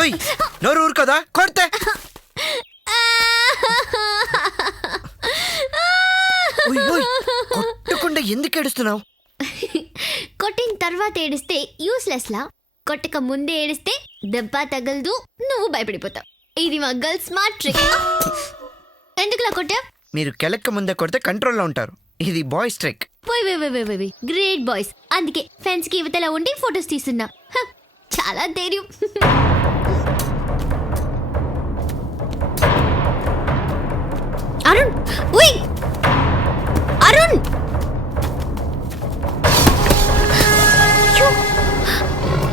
ఓయ్ నోరు ఊరు కదా కొడితే కొట్టకుండా ఎందుకు ఏడుస్తున్నావు? కొట్టిన తర్వాత ఏడిస్తే యూస్లెస్ లా, కొట్టక ముందే ఏడిస్తే దెబ్బ తగలదు, నువ్వు భయపడిపోతావు. ఇది మా గర్ల్ స్మార్ట్ ట్రిక్. ఎందుకులా కొట్టా? మీరు కెలక్క ముందే కొడితే కంట్రోల్లో ఉంటారు. ఇది బాయ్స్ ట్రిక్. Great boys. అందుకే ఫ్రెండ్స్ కి ఇవతల ఉండి ఫొటోస్ తీస్తున్నా. చాలా ధైర్యం. అరుణ్, ఉయ్ అరుణ్,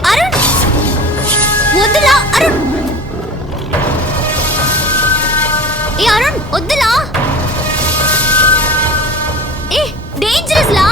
అరుణ్ వద్దులా. అరుణ్, ఏ అరుణ్ వద్దులా. ఏ డేంజరస్ లా.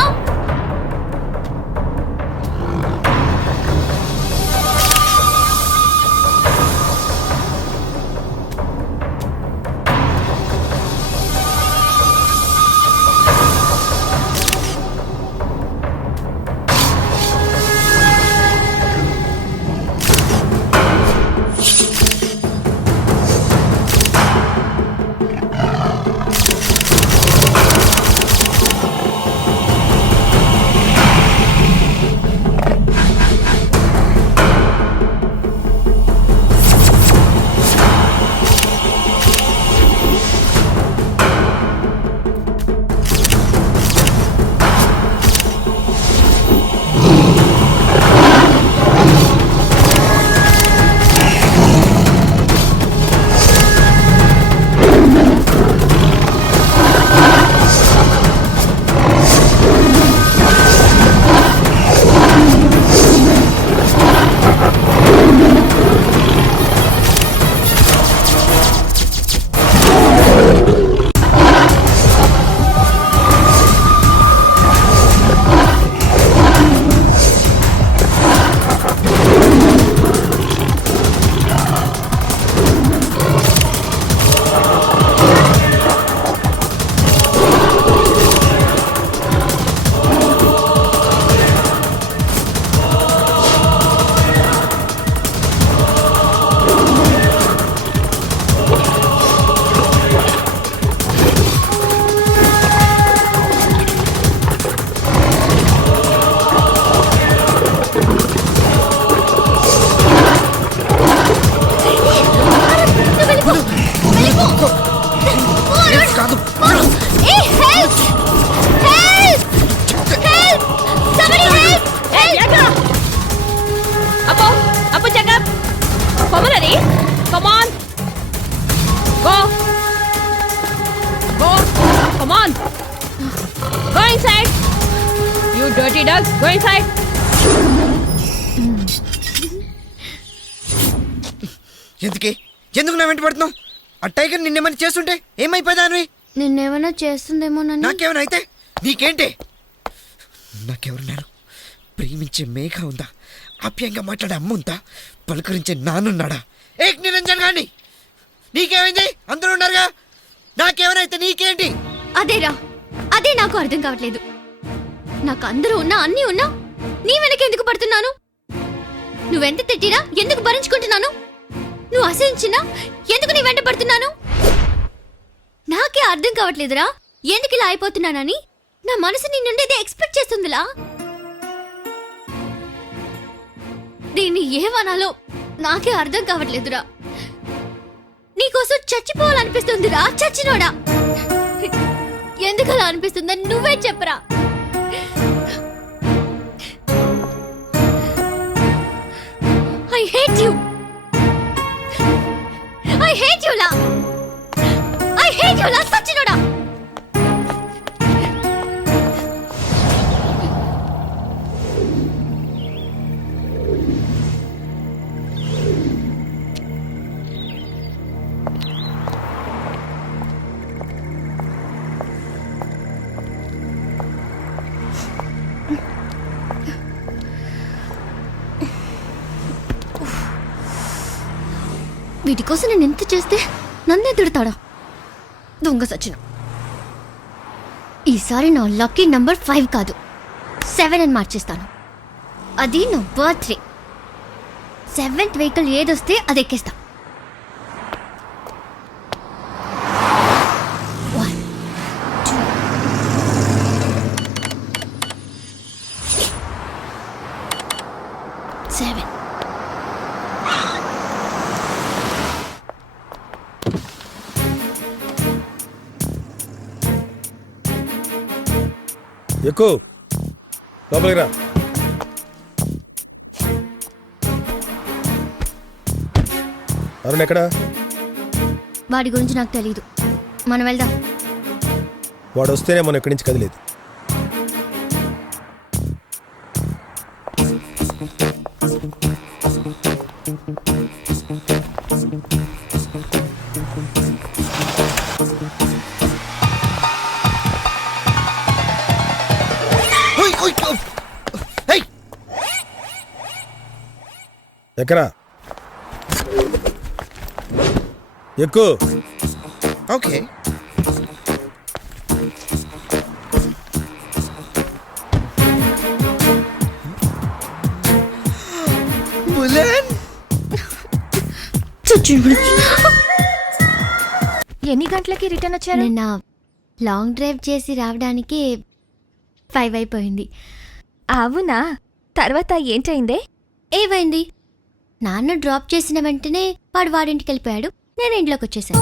Dirty dogs, go inside. ఎందుకు నా వెంట పడుతున్నావు? ఆ టైగర్ నిన్నేమన్నా చేస్తుంటే ఏమైపోయిందా? అని నిన్నేమన్నా చేస్తుందేమోనని. నాకేమైనా అయితే నీకేంటి? నాకెవరున్నారు? ప్రేమించే మేఘ ఉందా? ఆప్యాయంగా మాట్లాడే అమ్మ ఉందా? పలుకరించే నాన్నున్నాడా? ఏక్ నిరంజన్ గాని నీకేమైంది? అందరూ ఉన్నారుగా. నాకేమైనా నీకేంటి? అదేరా, అదే నాకు అర్థం కావట్లేదు. నాకు అందరూ ఉన్నా, అన్నీ ఉన్నా, నీ వెనక ఎందుకు పడుతున్నాను? నువ్వెంత తిట్టినా ఎందుకు భరించుకుంటున్నాను? నువ్వు అసహించినా ఎందుకు నీ వెంట పడుతున్నాను? నాకే అర్థం కావట్లేదురా, ఎందుకు ఇలా అయిపోతున్నానని. నా మనసు నీ నుండి ఎక్స్పెక్ట్ చేస్తుందిలా. దీన్ని ఏమనాలో నాకే అర్థం కావట్లేదురా. నీకోసం చచ్చిపోవాలనిపిస్తుందిరా, చచ్చినోడా. ఎందుకలా అనిపిస్తుందని నువ్వే చెప్పరా. I hate you. I hate you, La. I hate you, La. Sachinoda. వీటి కోసం నేను ఎంత చేస్తే నన్నే తిడతాడా? దొంగ సచిన. ఈసారి నా లక్కీ నంబర్ 5 కాదు 7 అని మార్చేస్తాను. అది నా బర్త్డే. 7th వెహికల్ ఏదొస్తే అది ఎక్కేస్తా. 1 2 7. ఎక్కు లోపలికి రా. అరుణ్ ఎక్కడా? వాడి గురించి నాకు తెలీదు. మనం వెళ్దాం. వాడు వస్తేనే మనం ఇక్కడి నుంచి కదిలేదు. ఓయ్, ఓయ్, ఓ. ఏయ్, ఎక్కరా? ఎక్కు. ఓకే. బులన్ ఎన్ని గంటలకి రిటర్న్ వచ్చారు? నిన్న లాంగ్ డ్రైవ్ చేసి రావడానికి 5 అయిపోయింది. అవునా? తర్వాత ఏంటైందే? ఏమైంది? నాన్న డ్రాప్ చేసిన వెంటనే వాడింటికి వెళ్ళిపోయాడు. నేను ఇంట్లోకి వచ్చేసాను.